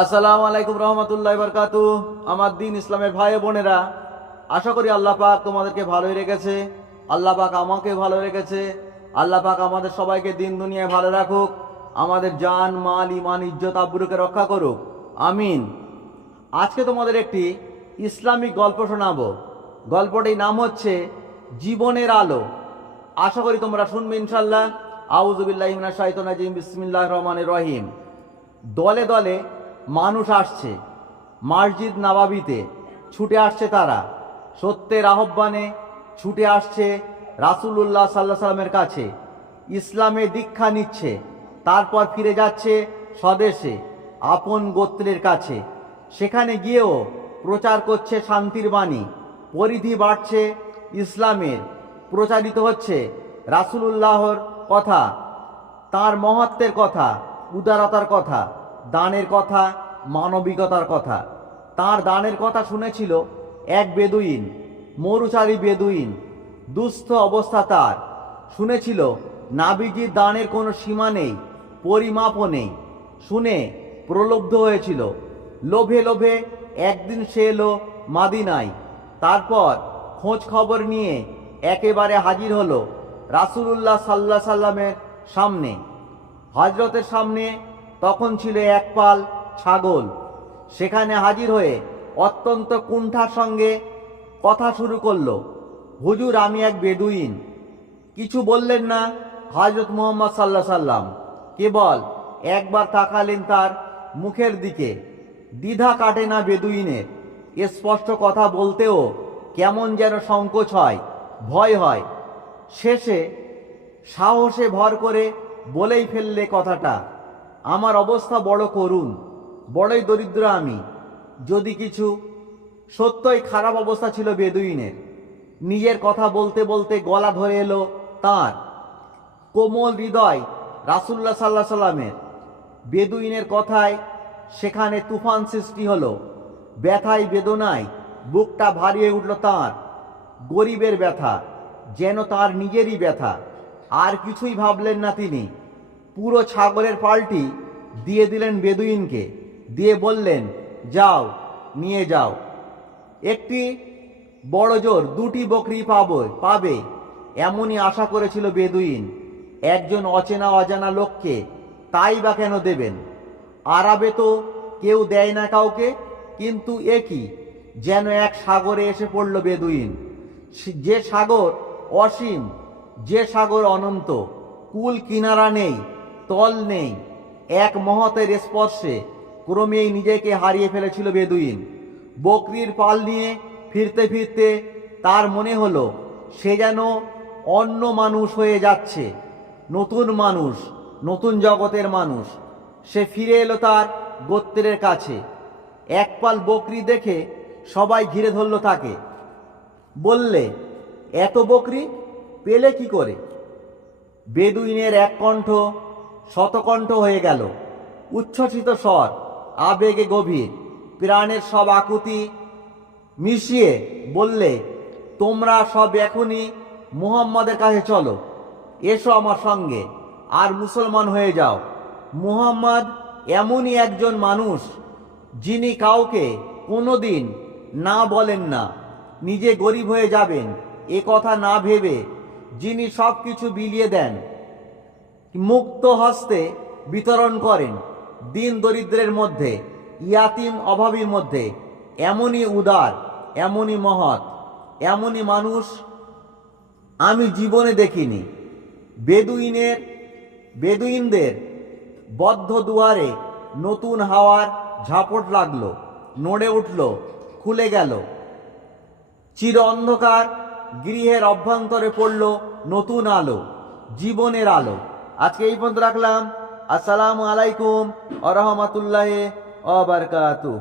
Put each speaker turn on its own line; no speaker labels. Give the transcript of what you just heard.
আসসালামু আলাইকুম রহমতুল্লাহ বরকাতু আমার দিন ইসলামের ভাই বোনেরা, আশা করি আল্লাহ পাক তোমাদেরকে ভালোই রেখেছে। আল্লাহ পাক আমাকে ভালো রেখেছে। আল্লাহ পাক আমাদের সবাইকে দিন দুনিয়ায় ভালো রাখুক। আমাদের জান, মাল ইমান ইজ্জত, আব্রুকে রক্ষা করুক। আমিন। আজকে তোমাদের একটি ইসলামিক গল্প শোনাবো। গল্পটির নাম হচ্ছে জীবনের আলো। আশা করি তোমরা শুনবে ইনশাল্লাহ আউজুবিল্লাহ শাহিদ বিসমিল্লাহ রহমান রহিম। দলে দলে মানুষ আসছে। মসজিদ নাবাবিতে ছুটে আসছে তারা। সত্যের আহ্বানে ছুটে আসছে রাসূলুল্লাহ সাল্লাহ সাল্লামের কাছে। ইসলামে দীক্ষা নিচ্ছে, তারপর ফিরে যাচ্ছে স্বদেশে, আপন গোত্রের কাছে। সেখানে গিয়েও প্রচার করছে শান্তির বাণী, পরিধি বাড়ছে ইসলামের, প্রচারিত হচ্ছে রাসূলুল্লাহর কথা, তার মহত্বের কথা, উদারতার কথা। দানের কথা, মানবিকতার কথা। তার দানের কথা শুনেছিল এক বেদুইন, মরুচারী বেদুইন, দুস্থ অবস্থা তার। শুনেছিল নাবিজির দানের কোনো সীমা নেই, পরিমাপও নেই। শুনে প্রলুব্ধ হয়েছিল, লোভে লোভে একদিন সে এলো মাদিনায়। তারপর খোঁজ খবর নিয়ে একেবারে হাজির হলো রাসূলুল্লাহ সাল্লাহ সাল্লামের সামনে। হজরতের সামনে তখন ছিল এক পাল ছাগল। সেখানে হাজির হয়ে অত্যন্ত কুণ্ঠার সঙ্গে কথা শুরু করল, হুজুর, আমি এক বেদুইন। কিছু বললেন না? হজরত মোহাম্মদ সাল্লাহ সাল্লাম। কেবল একবার তাকালেন তার মুখের দিকে। দ্বিধা কাটে না বেদুইনের। স্পষ্ট কথা বলতেও কেমন যেন সংকোচ হয়, ভয় হয়। শেষে সাহসে ভর করে বলেই ফেললে কথাটা। আমার অবস্থা বড় করুন, বড়ই দরিদ্র আমি। যদি কিছু সত্যই খারাপ অবস্থা ছিল বেদুইনের, নিজের কথা বলতে বলতে গলা ধরে এলো তার। কোমল হৃদয় রাসুল্লাহ সাল্লাহ সাল্লামের। বেদুইনের কথায় সেখানে তুফান সৃষ্টি হলো, ব্যথায় বেদনায় বুকটা ভারিয়ে উঠল তার। গরিবের ব্যথা, যেন তার নিজেরই ব্যথা। আর কিছুই ভাবলেন না তিনি। পুরো ছাগলের পাল্টি দিয়ে দিলেন বেদুইনকে। দিয়ে বললেন, যাও, নিয়ে যাও। একটি বড় জোর দুটি বকরি পাবো, পাবে, এমনই আশা করেছিল বেদুইন। একজন অচেনা অজানা লোককে তাই বা কেন দেবেন? আরাবে তো কেউ দেয় না কাউকে, কিন্তু একই যেন এক সাগরে এসে পড়ল বেদুইন। যে সাগর অসীম, যে সাগর অনন্ত, কুল কিনারা নেই তল নেই, এক মহতের স্পর্শে ক্রমেই নিজেকে হারিয়ে ফেলেছিল বেদুইন। বকরির পাল নিয়ে ফিরতে ফিরতে তার মনে হলো, সে যেন অন্য মানুষ হয়ে যাচ্ছে, নতুন মানুষ, নতুন জগতের মানুষ। সে ফিরে এলো তার গোত্রের কাছে। এক পাল বকরি দেখে সবাই ঘিরে ধরল তাকে। বললে, এত বকরি, পেলে কি করে? বেদুইনের এক কণ্ঠ শতকণ্ঠ হয়ে গেল। উচ্ছ্বসিত স্বর, আবেগে গভীর। প্রাণের সব আকুতি মিশিয়ে বললে, তোমরা সব এখনই মুহাম্মাদের কাছে চলো। এসো আমার সঙ্গে। আর মুসলমান হয়ে যাও। মুহাম্মদ এমনই একজন মানুষ যিনি কাউকে কোনোদিন না বলেন না। নিজে গরিব হয়ে যাবেন। এ কথা না ভেবে যিনি সব কিছু বিলিয়ে দেন মুক্ত হস্তে বিতরণ করেন। দিন দরিদ্রের মধ্যে, ইয়াতিম অভাবীর মধ্যে, এমনই উদার, এমনই মহৎ, এমনই মানুষ আমি জীবনে দেখিনি। বেদুইনের, বেদুইনদের বদ্ধ দুয়ারে নতুন হাওয়ার ঝাপট লাগল, নড়ে উঠল, খুলে গেল। চির অন্ধকার গৃহের অভ্যন্তরে পড়ল নতুন আলো, জীবনের আলো। আজকে এই পর্যন্ত রাখলাম। আসসালামু আলাইকুম আ রহমতুল্লাহ অবরকাতু